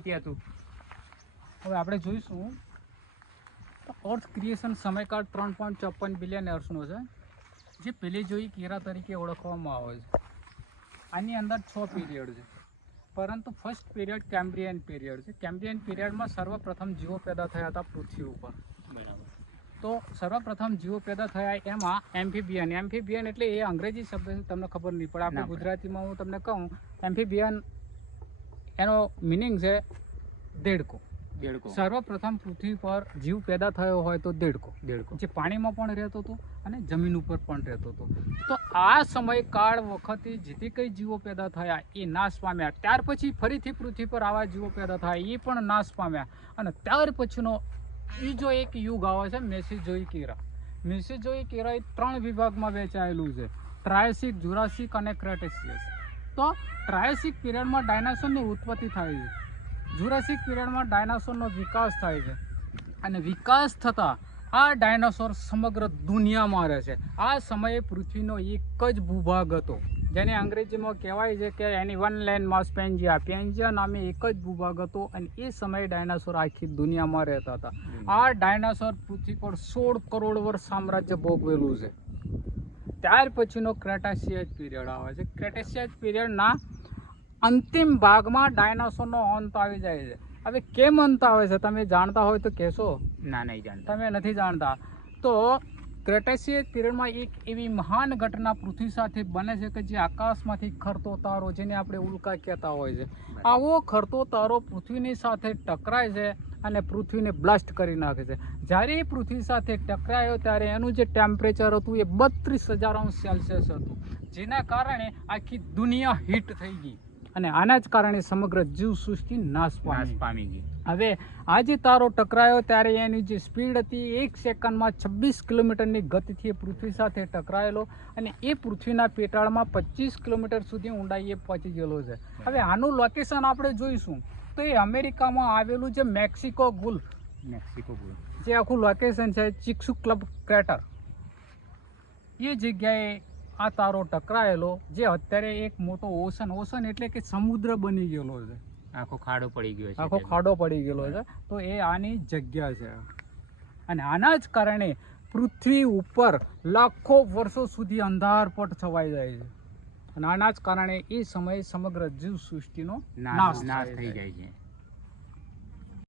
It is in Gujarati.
હતું. હવે આપણે જોઈશું અર્થ ક્રિએશન સમયકાળ 3.54 બિલિયન યર્સનો છે, જે પેલી જોઈ કેરા તરીકે ઓળખવામાં આવે છે. આની અંદર 6 પીરિયડ છે, પરંતુ ફર્સ્ટ પીરિયડ કેમ્બ્રિયન પીરિયડ છે. કેમ્બ્રિયન પીરિયડમાં સર્વપ્રથમ જીવો પેદા થયા હતા પૃથ્વી ઉપર. બરાબર. તો સર્વપ્રથમ જીવો પેદા થયા એમાં એમ્ફીબિયન એટલે એ અંગ્રેજી શબ્દ છે, તમને ખબર નહીં પડે. આપણે ગુજરાતીમાં હું તમને કહું, એમ્ફીબિયન એનો મિનિંગ છે દેડકો. સર્વપ્રથમ પૃથ્વી પર જીવ પેદા થયો હોય તો દેડકો, જે પાણીમાં પણ રહેતો હતો અને જમીન ઉપર પણ રહેતો હતો. તો આ સમયકાળ વખતે જેથી કઈ જીવો પેદા થયા એ નાશ પામ્યા. ત્યાર પછી ફરીથી પૃથ્વી પર આવા જીવો પેદા થયા, એ પણ નાશ પામ્યા. અને ત્યાર પછીનો બીજો એક યુગ આવે છે મેસોઝોઇક એરા. મેસોઝોઇક એરા એ 3 વિભાગમાં વહેંચાયેલું છે: ટ્રાયસિક, જુરાસિક અને ક્રેટેશિયસ. તો ટ્રાયસિક પીરિયડમાં ડાયનાસોરની ઉત્પત્તિ થાય છે. જુરાસિક પીરિયડમાં ડાયનાસોરનો વિકાસ થાય છે, અને વિકાસ થતાં આ ડાયનાસોર સમગ્ર દુનિયામાં રહે છે. આ સમયે પૃથ્વીનો એક જ ભૂભાગ હતો, જેને અંગ્રેજીમાં કહેવાય છે કે એની વન લેન્ડ માસ પેન્જિયા નામે એક જ ભૂભાગ હતો, અને એ સમયે ડાયનાસોર આખી દુનિયામાં રહેતા હતા. આ ડાયનાસોર પૃથ્વી પર 16 કરોડ વર્ષ સામ્રાજ્ય ભોગવેલું છે. ત્યાર પછીનો ક્રેટાશિયસ પીરિયડ આવે છે. ક્રેટાશિયસ પીરિયડના અંતિમ ભાગમાં ડાયનાસોરનો અંત આવી જાય છે. હવે કેમ અંત આવે છે તમે જાણતા હોય તો કહેશો? ના, નહીં જાણતા. તમે નથી જાણતા. તો ક્રેટાશિયસ પીરિયડમાં એક એવી મહાન ઘટના પૃથ્વી સાથે બને છે કે જે આકાશમાંથી ખરતો તારો, જેને આપણે ઉલ્કા કહેતા હોય છે, આવો ખરતો તારો પૃથ્વીની સાથે ટકરાય છે અને પૃથ્વીને બ્લાસ્ટ કરી નાખે છે. જ્યારે એ પૃથ્વી સાથે ટકરાયો ત્યારે એનું જે ટેમ્પરેચર હતું એ 32,000 હતું, જેના કારણે આખી દુનિયા હીટ થઈ ગઈ, અને આના જ કારણે સમગ્ર જીવસૃષ્ટિ નાશ પામી ગઈ. હવે આ જે તારો ટકરાયો ત્યારે એની જે સ્પીડ હતી 1 સેકન્ડમાં 26 કિલોમીટરની ગતિથી પૃથ્વી સાથે ટકરાયેલો, અને એ પૃથ્વીના પેટાળમાં 25 કિલોમીટર સુધી ઊંડાઈએ પહોંચી ગયેલો છે. હવે આનું લોકેશન આપણે જોઈશું તો એ અમેરિકામાં આવેલું છે મેક્સિકો ગુલ્ફ, જે આખું લોકેશન છે ચિક્સુક્લબ ક્રેટર. એ જગ્યાએ આ તારો ટકરાયેલો, જે અત્યારે એક મોટો ઓશન એટલે કે સમુદ્ર બની ગયેલો છે. આખો ખાડો પડી ગયો છે. આખો ખાડો પડી ગયેલો છે. તો એ આની જગ્યા છે, અને આના જ કારણે પૃથ્વી ઉપર લાખો વર્ષો સુધી અંધારપટ છવાઈ જાય છે, અને આના જ કારણે એ સમયે સમગ્ર જીવસૃષ્ટિનો નાશ થઈ જાય છે.